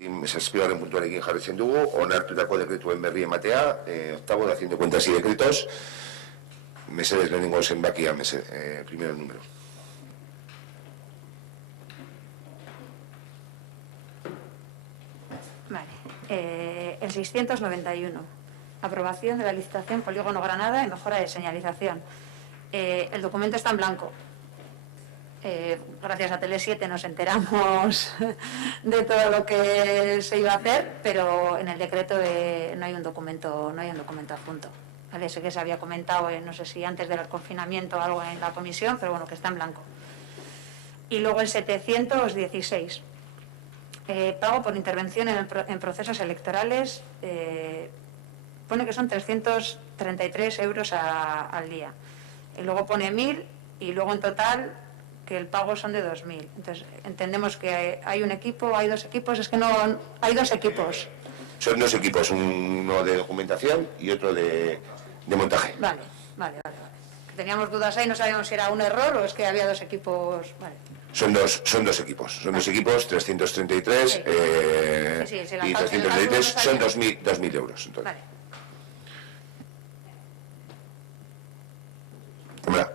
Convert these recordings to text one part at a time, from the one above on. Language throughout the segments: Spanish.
Zazpigarren puntuarekin jarraitzen dugu, onartutako dekretuen berri ematea, octavo de haciendo cuentas y decretos. Mesedez lehenengo zenbakia, primero el número. Vale. El 691. Aprobación de la licitación Polígono Granada y mejora de señalización. El documento está en blanco. Gracias a Tele7 nos enteramos de todo lo que se iba a hacer, pero en el decreto no hay un documento adjunto. Vale, sé que se había comentado, no sé si antes del confinamiento o algo en la comisión, pero bueno, que está en blanco. Y luego el 716. Pago por intervención en procesos electorales. Pone que son 333 euros al día. Y luego pone 1.000 y luego en total que el pago son de 2.000. Entonces, entendemos que hay un equipo, hay dos equipos, es que no, hay dos equipos. Son dos equipos, uno de documentación y otro de montaje. Vale. Teníamos dudas ahí, no sabíamos si era un error o es que había dos equipos. Vale. Son dos equipos, 333 sí, y 333 son 2.000 euros. Entonces. Vale.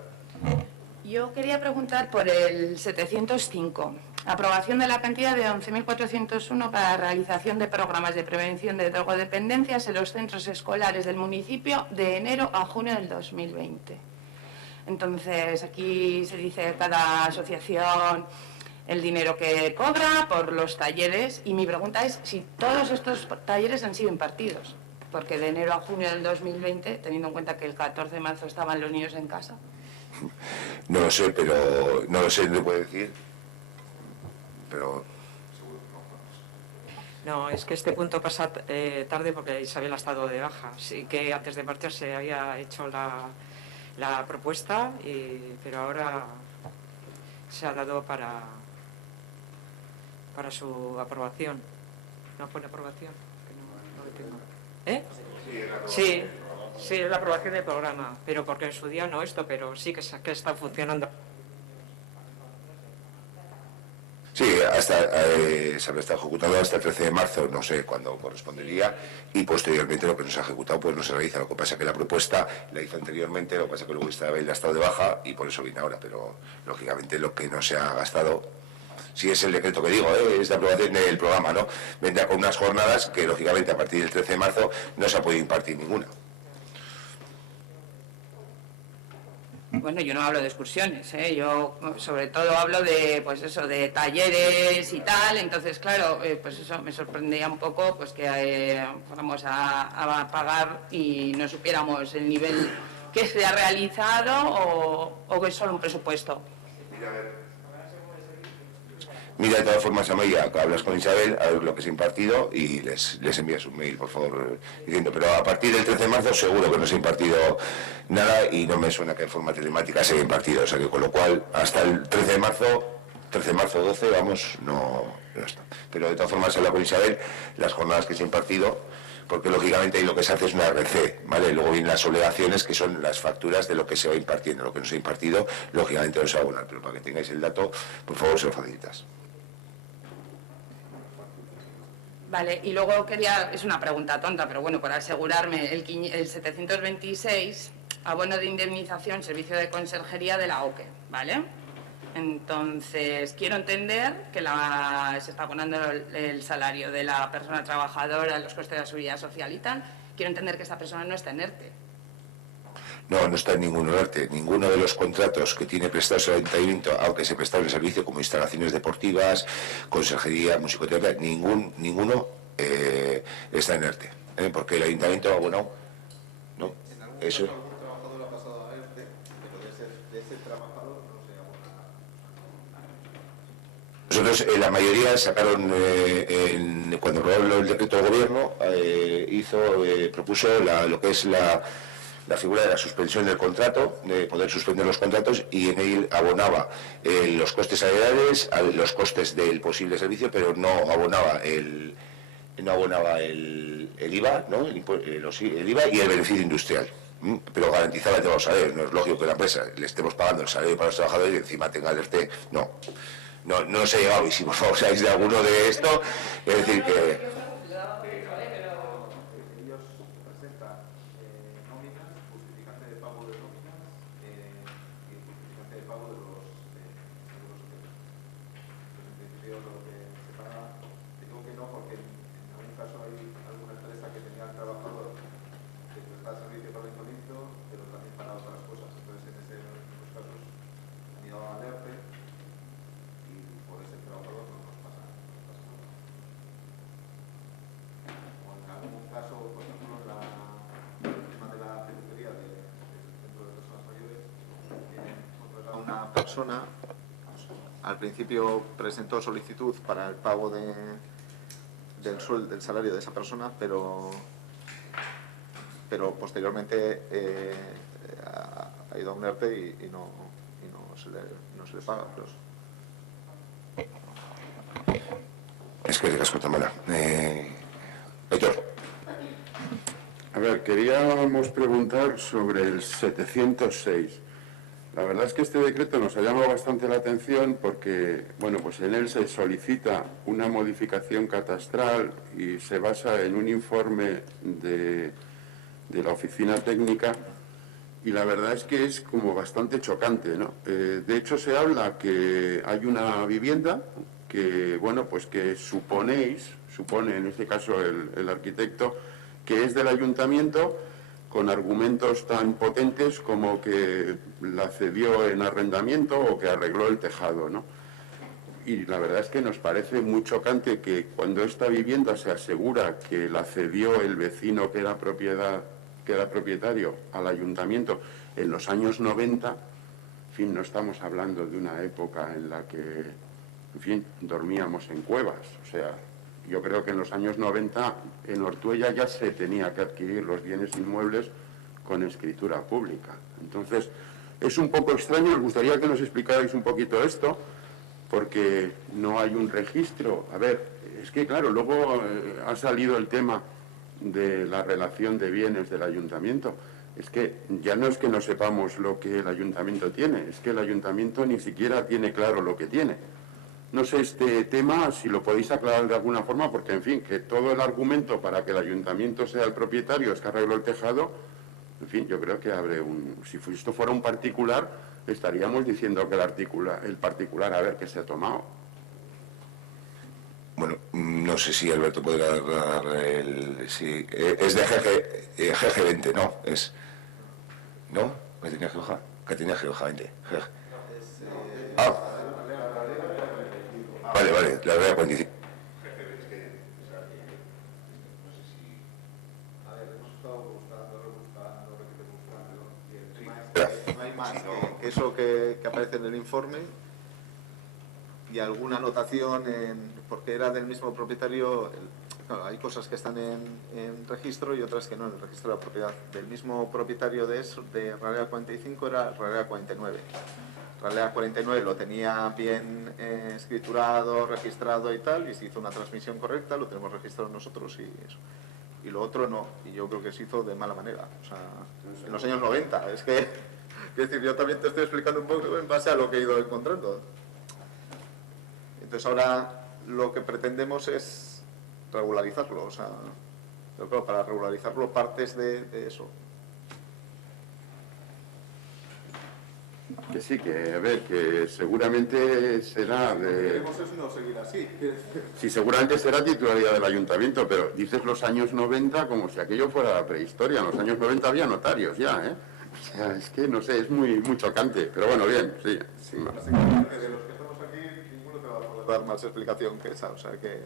Yo quería preguntar por el 705, aprobación de la cantidad de 11.401 para la realización de programas de prevención de drogodependencias en los centros escolares del municipio de enero a junio del 2020. Entonces, aquí se dice cada asociación el dinero que cobra por los talleres y mi pregunta es si todos estos talleres han sido impartidos, porque de enero a junio del 2020, teniendo en cuenta que el 14 de marzo estaban los niños en casa. No lo sé, no le puedo decir, pero... No, es que este punto pasa tarde porque Isabel ha estado de baja. Sí que antes de marcharse había hecho la propuesta, pero ahora se ha dado para su aprobación. ¿No pone aprobación? Que no lo tengo. Sí. Sí, es la aprobación del programa, pero porque en su día no esto, pero sí que está funcionando. Sí, se habrá estado ejecutado hasta el 13 de marzo, no sé cuándo correspondería, y posteriormente lo que no se ha ejecutado pues no se realiza. Lo que pasa es que la propuesta la hizo anteriormente, lo que pasa es que luego Isabel ha estado de baja y por eso viene ahora, pero lógicamente lo que no se ha gastado, si es el decreto que digo, es de aprobación del programa, ¿no? Vendrá con unas jornadas que lógicamente a partir del 13 de marzo no se ha podido impartir ninguna. Bueno, yo no hablo de excursiones, yo sobre todo hablo de, pues eso, de talleres y tal, entonces claro, pues eso me sorprendía un poco, pues que fuéramos a pagar y no supiéramos el nivel que se ha realizado o que es solo un presupuesto. Mira, de todas formas, Amaya, hablas con Isabel, a ver lo que se ha impartido y les envías un mail, por favor, diciendo, pero a partir del 13 de marzo seguro que no se ha impartido nada y no me suena que en forma telemática se haya impartido, o sea que con lo cual, hasta el 13 de marzo 12, vamos, no está. Pero de todas formas, habla con Isabel las jornadas que se ha impartido, porque lógicamente ahí lo que se hace es una RC, ¿vale? Luego vienen las obligaciones, que son las facturas de lo que se va impartiendo, lo que no se ha impartido, lógicamente no se va a abonar, pero para que tengáis el dato, por favor, se lo facilitas. Vale, y luego es una pregunta tonta, pero bueno, para asegurarme, el 726, abono de indemnización, servicio de conserjería de la OCE, ¿vale? Entonces, quiero entender que se está abonando el salario de la persona trabajadora, los costes de la seguridad social y tal. Quiero entender que esta persona no está en ERTE. No está en ningún ERTE. Ninguno de los contratos que tiene prestados el ayuntamiento, aunque se prestaron el servicio como instalaciones deportivas, conserjería, musicoterapia, ninguno está en ERTE. Porque el ayuntamiento ha abonado. No, eso. Nosotros, la mayoría sacaron, cuando aprobó el decreto del gobierno, propuso lo que es la figura de la suspensión del contrato, de poder suspender los contratos, y en él abonaba los costes salariales, los costes del posible servicio, pero no abonaba el IVA, ¿no? el IVA y el beneficio industrial. Pero garantizaba, te vamos a ver, no es lógico que la empresa le estemos pagando el salario para los trabajadores y encima tenga el ERTE, no. no os he llegado, y si por favor sabéis de alguno de esto, es decir que... Una persona al principio presentó solicitud para el pago del sueldo, del salario de esa persona, pero posteriormente ha ido a un ERTE y no se le paga. Es que digas cuánta mala. Héctor. A ver, queríamos preguntar sobre el 706. La verdad es que este decreto nos ha llamado bastante la atención porque, bueno, pues en él se solicita una modificación catastral y se basa en un informe de la oficina técnica, y la verdad es que es como bastante chocante, ¿no? De hecho, se habla que hay una vivienda que, bueno, pues que supone en este caso el arquitecto, que es del ayuntamiento, con argumentos tan potentes como que la cedió en arrendamiento o que arregló el tejado, ¿no? Y la verdad es que nos parece muy chocante que cuando esta vivienda se asegura que la cedió el vecino que era propietario al ayuntamiento en los años 90, en fin, no estamos hablando de una época en la que, en fin, dormíamos en cuevas. O sea, yo creo que en los años 90 en Ortuella ya se tenía que adquirir los bienes inmuebles con escritura pública. Entonces, es un poco extraño, nos gustaría que nos explicarais un poquito esto, porque no hay un registro. A ver, es que claro, luego ha salido el tema de la relación de bienes del ayuntamiento. Es que ya no es que no sepamos lo que el ayuntamiento tiene, es que el ayuntamiento ni siquiera tiene claro lo que tiene. No sé este tema si lo podéis aclarar de alguna forma, porque en fin, que todo el argumento para que el ayuntamiento sea el propietario es que arregló el tejado. En fin, yo creo que si esto fuera un particular, estaríamos diciendo que el particular a ver qué se ha tomado. Bueno, no sé si Alberto podrá dar si es de GG20, ¿no? ¿No? Categoría GG20. Vale, la REA 45. No hay más que eso que aparece en el informe y alguna anotación, porque era del mismo propietario. Claro, hay cosas que están en registro y otras que no en el registro de la propiedad. Del mismo propietario de Ralea 45 era Ralea 49. Ralea 49 lo tenía bien escriturado, registrado y tal, y se hizo una transmisión correcta, lo tenemos registrado nosotros y eso. Y lo otro no, y yo creo que se hizo de mala manera, o sea, en los años 90. Es decir, yo también te estoy explicando un poco en base a lo que he ido encontrando. Entonces ahora lo que pretendemos es regularizarlo, o sea, pero claro, para regularizarlo partes de eso. Que sí, que a ver, que seguramente será Lo que queremos es no seguir así. Sí, seguramente será titularidad del ayuntamiento, pero dices los años 90 como si aquello fuera la prehistoria. En los años 90 había notarios ya, ¿eh? O sea, es que no sé, es muy chocante, pero bueno, bien, sí, sin más. Básicamente, de los que estamos aquí, ninguno te va a poder dar más explicación que esa, o sea que...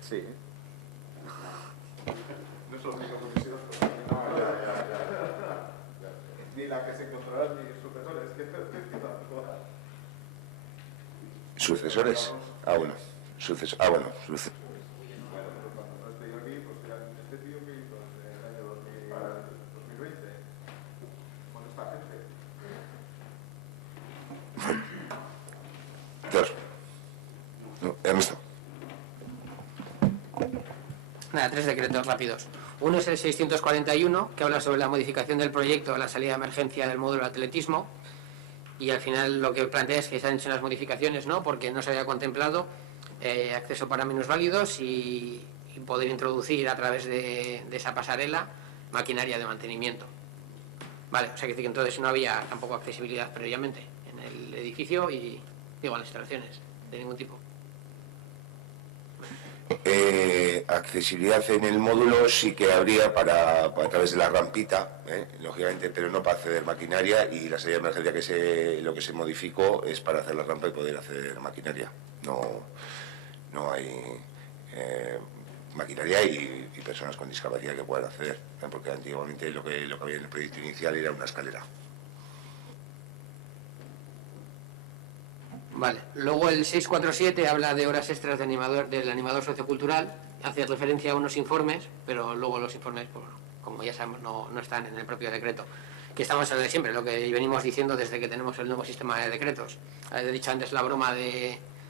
Sí. No es lo único conocido, pero ni la que se encontrarán ni sucesores. ¿Sucesores? Bueno. Bueno, pero cuando no estoy aquí, pues ya este tío que hizo en el año 2020 con esta gente. Claro. No, Ernesto. Nada, 3 decretos rápidos. Uno es el 641, que habla sobre la modificación del proyecto a la salida de emergencia del módulo de atletismo, y al final lo que plantea es que se han hecho unas modificaciones, ¿no?, porque no se había contemplado acceso para minusválidos y poder introducir a través de esa pasarela maquinaria de mantenimiento. Vale, o sea que entonces no había tampoco accesibilidad previamente en el edificio y, digo, en las instalaciones de ningún tipo. Accesibilidad en el módulo sí que habría para a través de la rampita, lógicamente, pero no para acceder maquinaria, y la salida de emergencia lo que se modificó es para hacer la rampa y poder acceder maquinaria. No hay maquinaria y personas con discapacidad que puedan acceder, porque antiguamente lo que había en el proyecto inicial era una escalera. Vale, luego el 647 habla de horas extras del animador sociocultural, hace referencia a unos informes, pero luego los informes, pues, como ya sabemos, no están en el propio decreto, que estamos hablando de siempre, lo que venimos diciendo desde que tenemos el nuevo sistema de decretos. He dicho antes la broma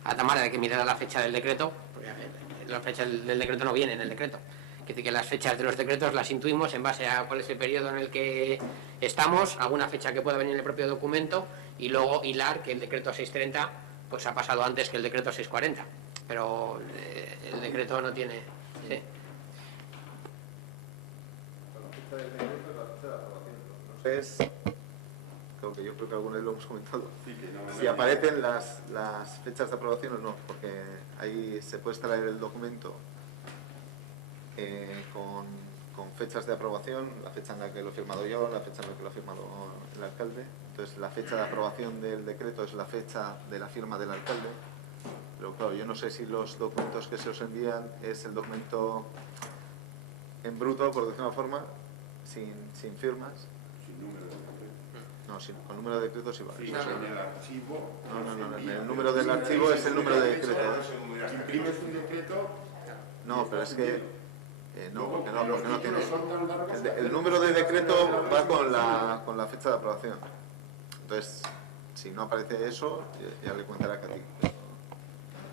a Tamara de que mirara la fecha del decreto, porque la fecha del decreto no viene en el decreto. Quiere decir que las fechas de los decretos las intuimos en base a cuál es el periodo en el que estamos, alguna fecha que pueda venir en el propio documento, y luego hilar que el decreto 630 pues ha pasado antes que el decreto 640, pero el decreto no tiene... Sí. Yo creo que alguna vez lo hemos comentado. Si aparecen las fechas de aprobación o no, porque ahí se puede extraer el documento con fechas de aprobación, la fecha en la que lo he firmado yo, la fecha en la que lo ha firmado el alcalde. Entonces la fecha de aprobación del decreto es la fecha de la firma del alcalde, pero claro, yo no sé si los documentos que se os envían es el documento en bruto, por decirlo de una forma, sin firmas. Sin número de decreto. No, con número de decreto sí va. Sí, en el archivo... No, el número del archivo es el número de decreto. Imprimes un decreto... No, pero es que... no, porque no tiene... El número de decreto va con la fecha de aprobación. Entonces, si no aparece eso, ya le contará que a ti.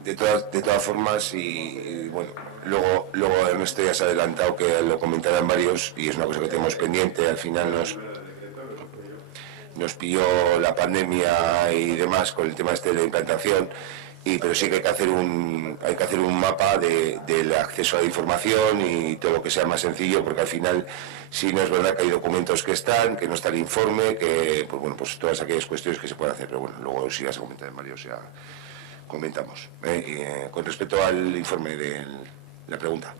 De todas formas, y bueno, luego Ernesto ya se ha adelantado que lo comentarán varios, y es una cosa que tenemos pendiente. Al final nos pilló la pandemia y demás con el tema de la implantación, pero sí que hay que hacer un mapa del acceso a la información y todo lo que sea más sencillo, porque al final sí no es verdad que hay documentos que no está el informe, que pues todas aquellas cuestiones que se pueden hacer, pero bueno, luego si ya se comenta en varios ya comentamos. Con respecto al informe de la pregunta.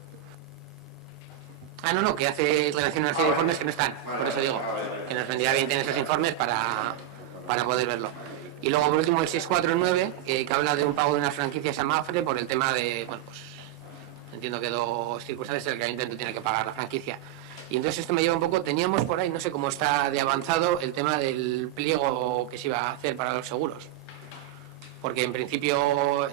No, que hace relación a los informes que no están, por eso digo, que nos vendría bien tener esos informes para poder verlo. Y luego, por último, el 649, que habla de un pago de unas franquicias a Mafre por el tema de, bueno, pues entiendo que dos circunstancias en el que el Ayuntamiento tiene que pagar la franquicia. Y entonces esto me lleva un poco, teníamos por ahí, no sé cómo está de avanzado, el tema del pliego que se iba a hacer para los seguros. Porque en principio,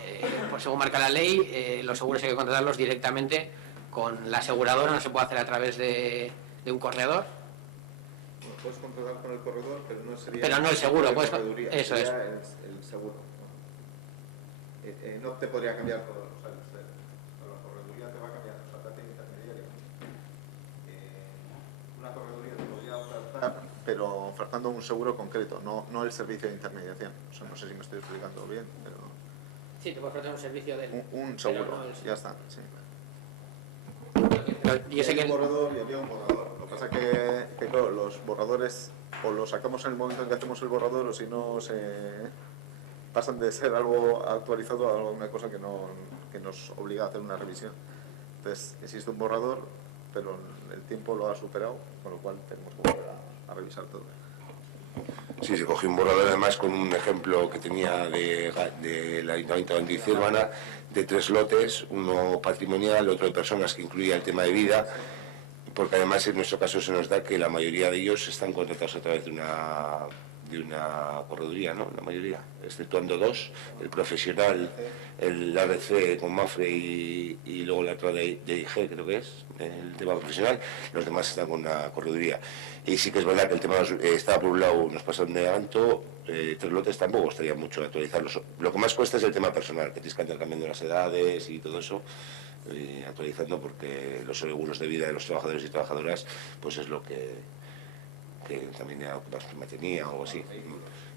pues según marca la ley, los seguros hay que contratarlos directamente con la aseguradora, no se puede hacer a través de un corredor. Bueno, puedes contratar con el corredor, pero no sería... Pero no el seguro, pues eso es. El seguro. No te podría cambiar todo, o sea, la correduría te va a cambiar, o sea, te hace intermediario. Una correduría te podría ofertar, pero ofertando un seguro concreto, no el servicio de intermediación. O sea, no sé si me estoy explicando bien, pero... Sí, te puede ofertar un servicio de... Un seguro, no ya está, sí. Yo sé que un borrador y había un borrador. Lo que pasa que claro, los borradores o los sacamos en el momento en que hacemos el borrador, o si no pasan de ser algo actualizado a alguna cosa que nos obliga a hacer una revisión. Entonces existe un borrador, pero el tiempo lo ha superado, con lo cual tenemos que volver a revisar todo. Sí, se cogió un borrador además con un ejemplo que tenía del Ayuntamiento de Anticírbana, de 3 lotes, uno patrimonial, otro de personas, que incluía el tema de vida, porque además en nuestro caso se nos da que la mayoría de ellos están contratados a través de una correduría, ¿no? La mayoría, exceptuando 2, el profesional, el ARC con Mafre y luego la otra de IG, creo que es, el tema profesional, los demás están con una correduría. Y sí que es verdad que el tema estaba por un lado, nos pasaron de adelanto, 3 lotes tampoco costaría mucho actualizarlos. Lo que más cuesta es el tema personal, que tienes que andar cambiando las edades y todo eso, actualizando, porque los seguros de vida de los trabajadores y trabajadoras pues es lo que también me tenía o algo así,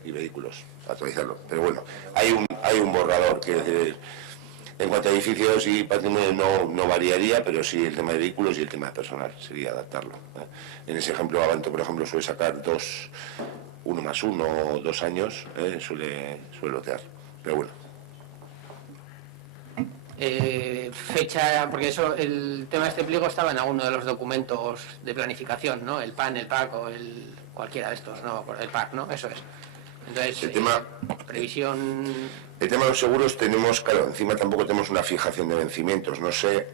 y vehículos, actualizarlo. Pero bueno, hay un borrador que en cuanto a edificios y patrimonio no variaría, pero sí el tema de vehículos y el tema de personal, sería adaptarlo. En ese ejemplo, Avanto, por ejemplo, suele sacar 1 más 1, 2 años, suele lotear, pero bueno. Fecha, porque eso, el tema de este pliego estaba en alguno de los documentos de planificación, ¿no? El PAN, el PAC o cualquiera de estos, ¿no? El PAC, ¿no? Eso es. Entonces, El tema de los seguros tenemos, claro, encima tampoco tenemos una fijación de vencimientos, no sé,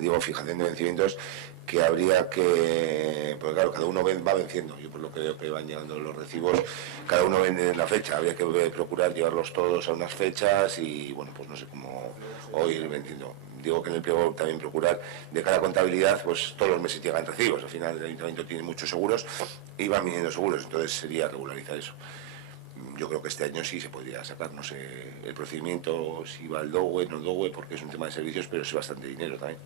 digo fijación de vencimientos, que habría que, porque claro, cada uno va venciendo, yo por lo que veo que van llegando los recibos, cada uno vende en la fecha, habría que procurar llevarlos todos a unas fechas y bueno, pues no sé cómo hoy ir venciendo. Digo que en el pliego también procurar de cada contabilidad, pues todos los meses llegan recibos, al final el ayuntamiento tiene muchos seguros y van viniendo seguros, entonces sería regularizar eso. Yo creo que este año sí se podría sacar, no sé, el procedimiento, si va al DOE, no DOE, porque es un tema de servicios, pero es bastante dinero también.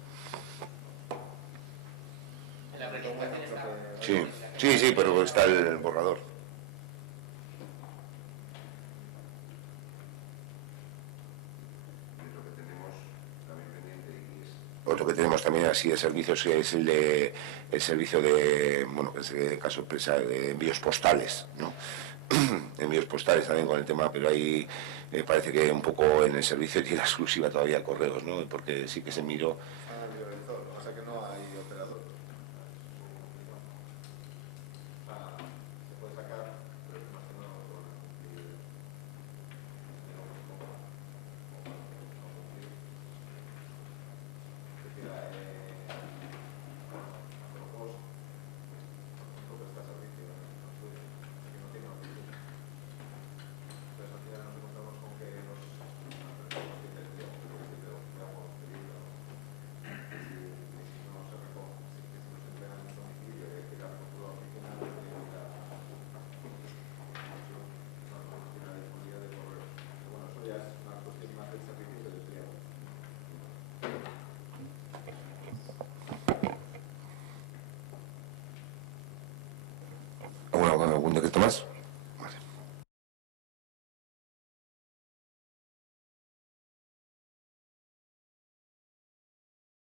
Sí, pero está el borrador. Otro que tenemos también así de servicios es el servicio de, bueno, que es el caso empresa de envíos postales, ¿no? Envíos postales también con el tema, pero ahí parece que un poco en el servicio tiene la exclusiva todavía correos, ¿no? Porque sí que se miró. O sea que no hay operador. Se puede sacar, pero es más que no. ¿Algún decreto más?